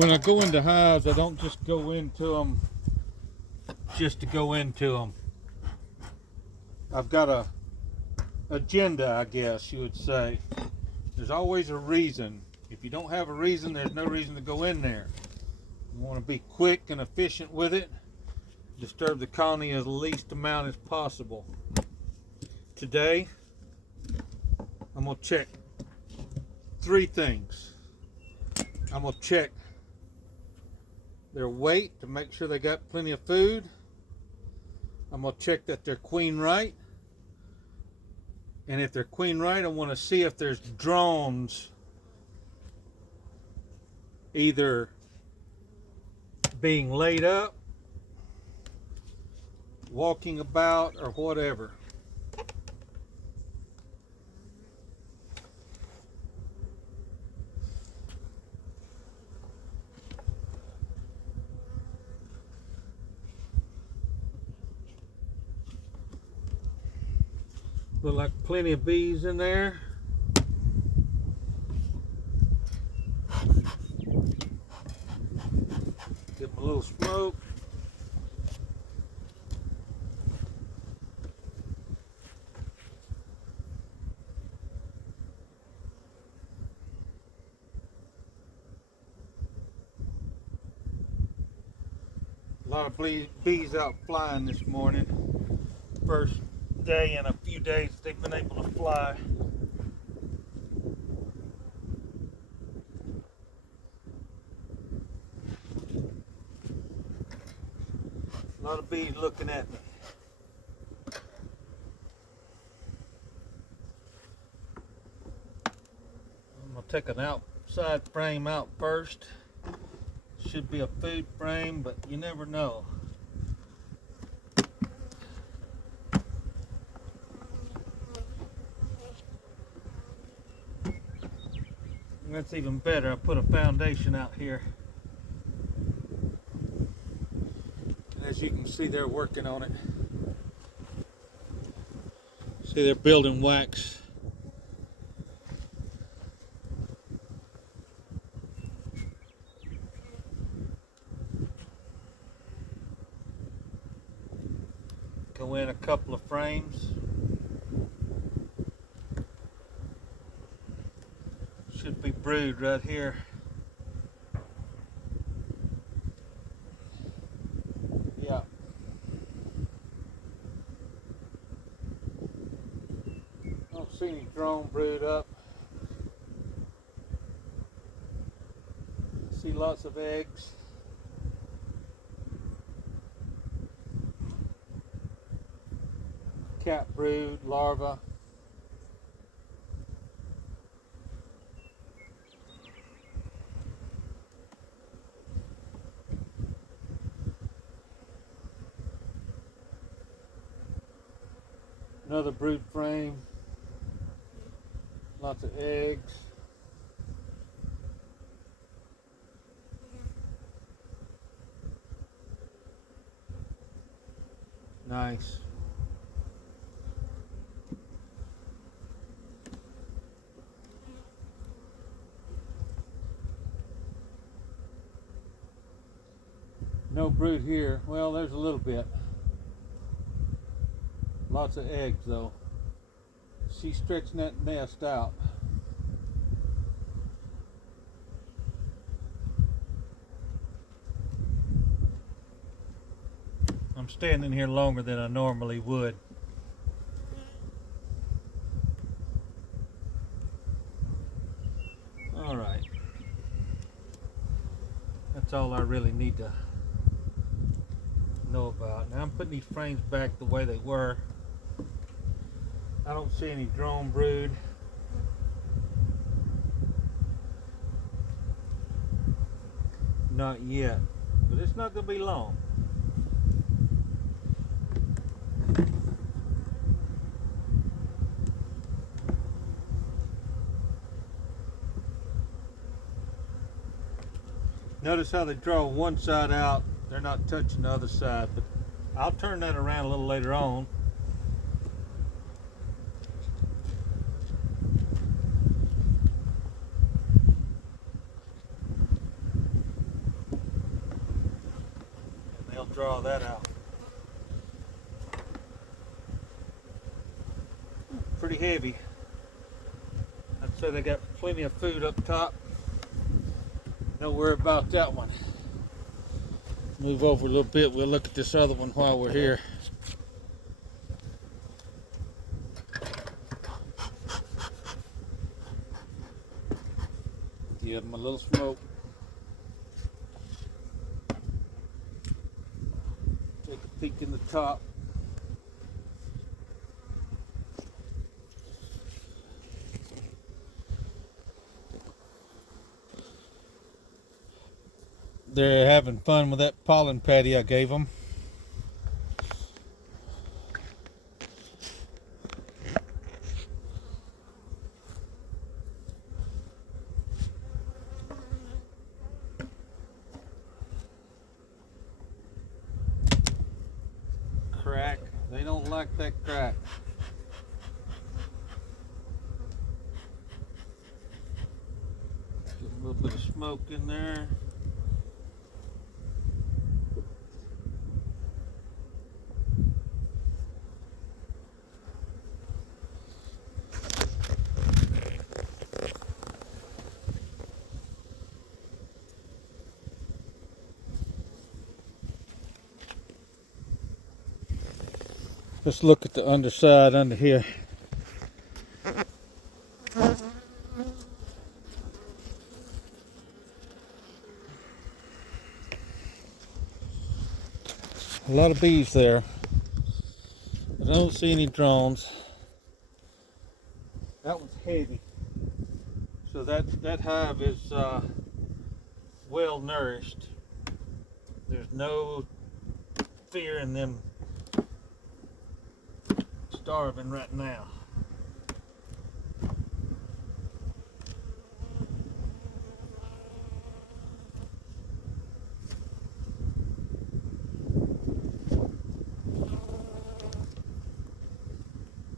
When I go into hives, I don't just go into them just to go into them. I've got a agenda, I guess you would say. There's always a reason. If you don't have a reason, there's no reason to go in there. You want to be quick and efficient with it. Disturb the colony as least amount as possible. Today, I'm going to check 3 things. I'm going to check their weight to make sure they got plenty of food. I'm going to check that they're queen right. And if they're queen right, I want to see if there's drones either being laid up, walking about, or whatever. Look like plenty of bees in there. Get my little smoke. A lot of bees out flying this morning. First day in a few days they've been able to fly. A lot of bees looking at me. I'm going to take an outside frame out first. Should be a food frame, but you never know. That's even better. I put a foundation out here. And as you can see, they're working on it. See, they're building wax. Go in a couple of frames. Should be brood right here. Yeah. Don't see any drone brood up. See lots of eggs. Cat brood, larva. Another brood frame. Lots of eggs. Nice. No brood here. Well, there's a little bit. Lots of eggs though. She's stretching that nest out. I'm standing here longer than I normally would. All right. That's all I really need to know about. Now I'm putting these frames back the way they were. I don't see any drone brood. Not yet, but it's not going to be long. Notice how they draw one side out. They're not touching the other side, but I'll turn that around a little later on. draw that out. Pretty heavy. I'd say they got plenty of food up top. Don't worry about that one. Move over a little bit. We'll look at this other one while we're here. Give them a little smoke. Take a peek in the top. They're having fun with that pollen patty I gave them. Crack. They don't like that crack. Get a little bit of smoke in there. Let's look at the underside under here. A lot of bees there. I don't see any drones. That one's heavy. So that hive is well nourished. There's no fear in them starving right now.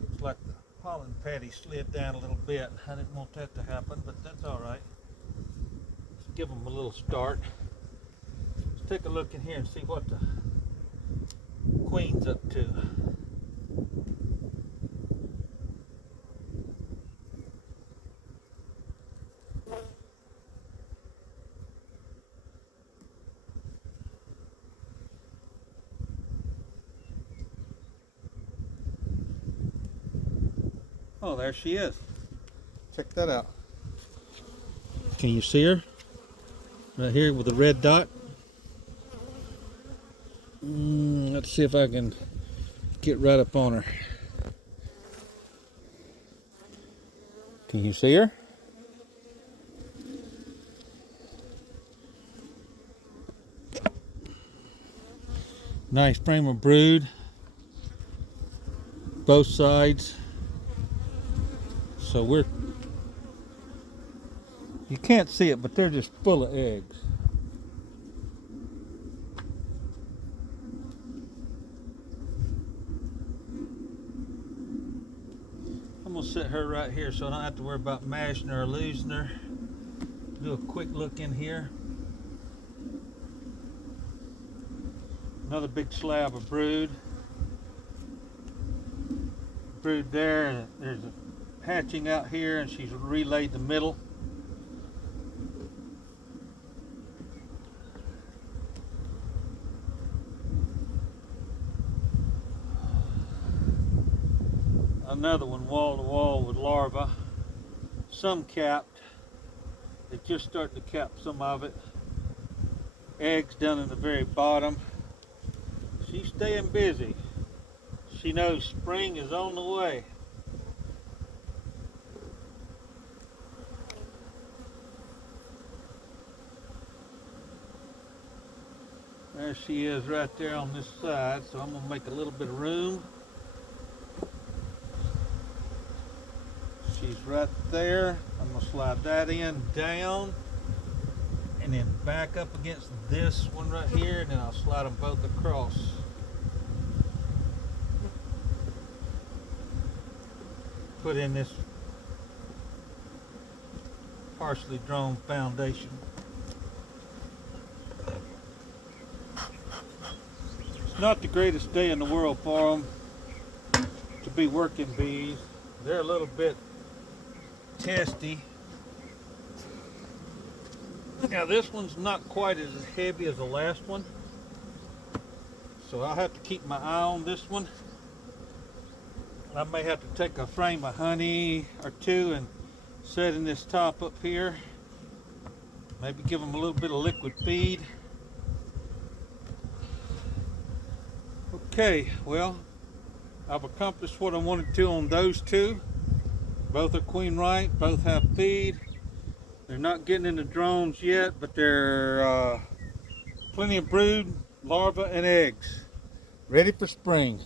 Looks like the pollen patty slid down a little bit. I didn't want that to happen, but that's all right. Let's give them a little start. Let's take a look in here and see what the queen's up to. Oh, there she is. Check that out. Can you see her? Right here with the red dot. Let's see if I can get right up on her. Can you see her? Nice frame of brood. Both sides. So you can't see it, but they're just full of eggs. I'm gonna set her right here so I don't have to worry about mashing her or losing her. Do a quick look in here. Another big slab of brood. Brood there, and there's a hatching out here, and she's relayed the middle. Another one wall to wall with larvae. Some capped. They just starting to cap some of it. Eggs down in the very bottom. She's staying busy. She knows spring is on the way. There she is right there on this side, so I'm going to make a little bit of room. She's right there. I'm going to slide that in down and then back up against this one right here, and then I'll slide them both across. Put in this partially drawn foundation. Not the greatest day in the world for them to be working bees. They're a little bit testy. Now this one's not quite as heavy as the last one, so I'll have to keep my eye on this one. I may have to take a frame of honey or two and set in this top up here. Maybe give them a little bit of liquid feed. Okay, well, I've accomplished what I wanted to on those two. Both are queen right, both have feed. They're not getting into drones yet, but they're plenty of brood, larvae, and eggs ready for spring.